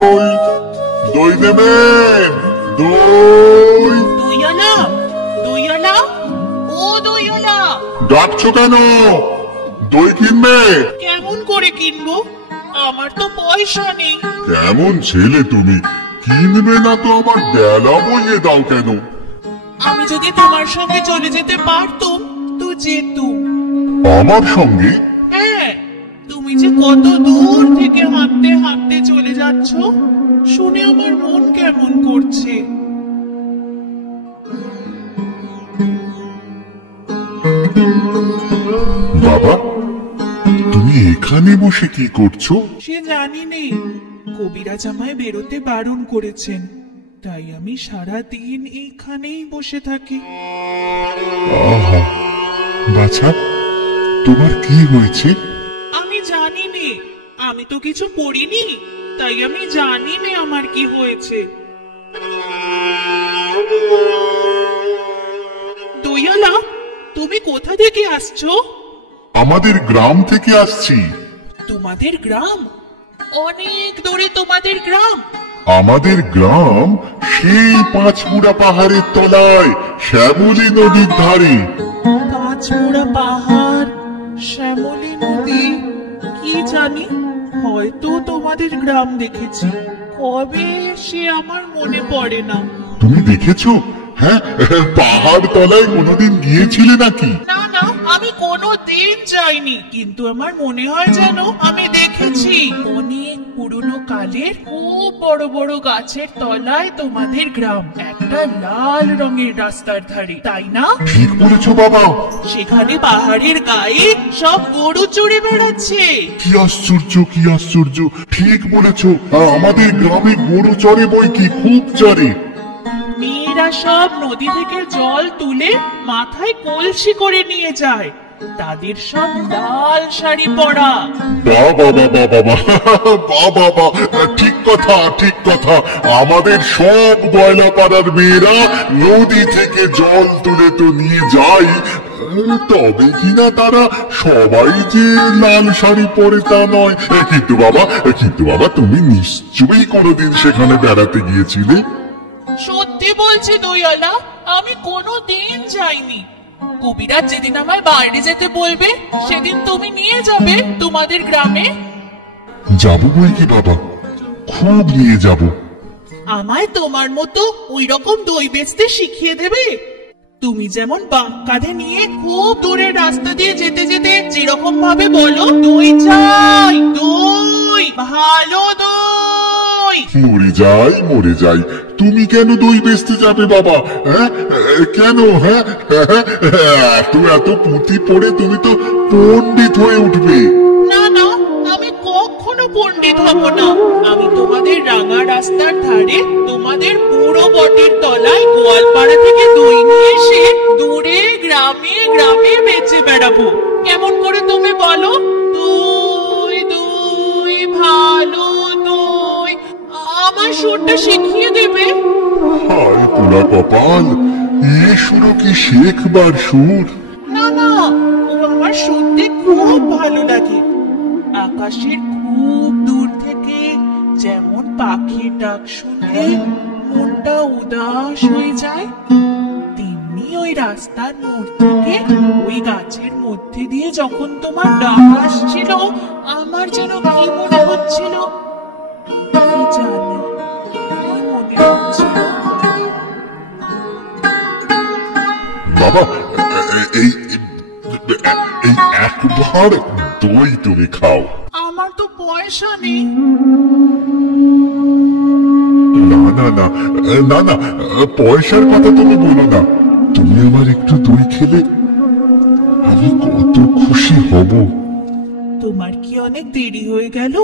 দই দই দেবেন? দই দইওয়ালা, দইওয়ালা, ও দইওয়ালা, ডাকছো কেন? দই কিনবে? কেমন করে কিনবো? আমার তো পয়সা নেই। কেমন ছেলে তুমি, কিনবে না তো আমার বেলা বইয়ে দাও কেন? আমি যদি তোমার সঙ্গে চলে যেতে পারতুম তো যেতুম। আমার সঙ্গে? হ্যাঁ, তুমি যে কত দূর থেকে হাঁটতে হাঁটতে চলে যাচ্ছ শুনে আমার মন কেমন করছে। বাবা, তুমি এখানে বসে কি করছো? সে জানি নে, কবিরাজ আমায় বেরোতে বারণ করেছেন, তাই আমি সারা দিন এইখানেই বসে থাকি। আহা, বাছা, তোমার কি হয়েছে? আমি জানি নে, আমি তো কিছু পড়িনি, তাই আমি জানি নে আমার কি হয়েছে। দইয়ালা, তুমি কোথা থেকে আসছো? আমাদের গ্রাম থেকে আসছি। তোমাদের গ্রাম? অনেক দূরে তোমাদের গ্রাম? আমাদের গ্রাম সেই পাঁচমুড়া পাহাড়ের তলায়, শ্যামলী নদীর ধারে। পাঁচমোড়া পাহাড়, শ্যামলী নদী, কি জানি, হয়তো তোমাদের গ্রাম দেখেছি, কবে সে আমার মনে পড়ে না। তুমি দেখেছো? হ্যাঁ, পাহাড় তলায় কোনোদিন গিয়েছিলে নাকি? না না, আমি কোনো দিন যাইনি, কিন্তু আমার মনে হয় যেন আমি দেখেছি। অনেক পুরনো কালের খুব বড় বড় গাছের তলায় তোমাদের গ্রাম, একটা লাল রঙের রাস্তার ধারে, তাই না? ঠিক বলেছো বাবা। সেখানে পাহাড়ের গায়ে সব গরু চড়ে বেড়াচ্ছে। কি আশ্চর্য, কি আশ্চর্য, ঠিক বলেছো। আমাদের গ্রামে গরু চড়ে বই কি, খুব চড়ে। মেয়েরা সব নদী থেকে জল তুলে মাথায় কলসি করে নিয়ে যায়, তাদের সব লাল শাড়ি পরা। বাবা বাবা বাবা বাবা বাবা, ঠিক কথা, ঠিক কথা। আমাদের সব গয়না পাড়ার মেয়েরা নদী থেকে জল তুলে তো নিয়ে যায়, তবে কিনা তারা সবাই যে লাল শাড়ি পরে তা নয়। কিন্তু বাবা তুমি নিশ্চয়ই কোনোদিন সেখানে বেড়াতে গিয়েছিলে। সত্যি বলছি দইয়ালা, আমি কোনো দিন যাইনি। কবিরাজ যেদিন আমায় বাইরে যেতে বলবে সেদিন তুমি নিয়ে যাবে তোমাদের গ্রামে। যাবো বই কি বাবা, খুব নিয়ে যাব। আমায় তোমার মতো ওই রকম দই বেচতে শিখিয়ে দেবে। তুমি যেমন বাঁক কাঁধে নিয়ে খুব দূরের রাস্তা দিয়ে যেতে যেতে যেরকম ভাবে বলো, দই চাই, দই, ভালো দই। মরে যাই, মরে যাই, তুমি কেন দই বেচতে যাবে বাবা? হ্যাঁ, কেন? হ্যাঁ, এত এত পুঁথি পড়ে তুমি তো পণ্ডিত হয়ে উঠবে। না না, আমি কখনো পণ্ডিত হব না। আমি তোমাদের রাঙা রাস্তার ধারে তোমাদের পুরো বটের তলায় গোয়ালপাড়া থেকে দই নিয়ে এসে দূরে গ্রামে গ্রামে বেচে বেড়াবো। কেমন করে তুমি বলো? দই দই, ভালো দই, আমার সুরটা শিখিয়ে দেবে? হায় পোড়া কপাল, এ সুরও কি শেখবার সুর? না না, ও আমার শুনতে খুব ভালো লাগে। আকাশের খুব দূর থেকে যেমন পাখির ডাক শুনলে মনটা উদাস হয়ে যায়, তেমনি ওই রাস্তার মোড় থেকে ওই গাছের মধ্যে দিয়ে যখন তোমার ডাক আসছিল, আমার যেন কি মনে হচ্ছিল, কি জানি কি মনে হচ্ছিল। বাবা, এই এই একবার দই তুমি খাও। আমার তো পয়সা নেই। না না না না না, পয়সার কথা তুমি বলো না। তুমি আমার একটু দই খেলে আমি কত খুশি হব। তোমার কি অনেক দেরি হয়ে গেল?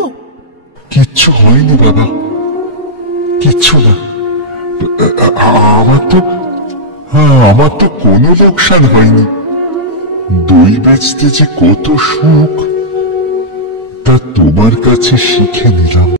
কিচ্ছু হয়নি বাবা, কিচ্ছু না। আমার তো কোনো লোকসান হয়নি। দই বেচতে যে কত সুখ তা তোমার কাছে শিখে নিলাম।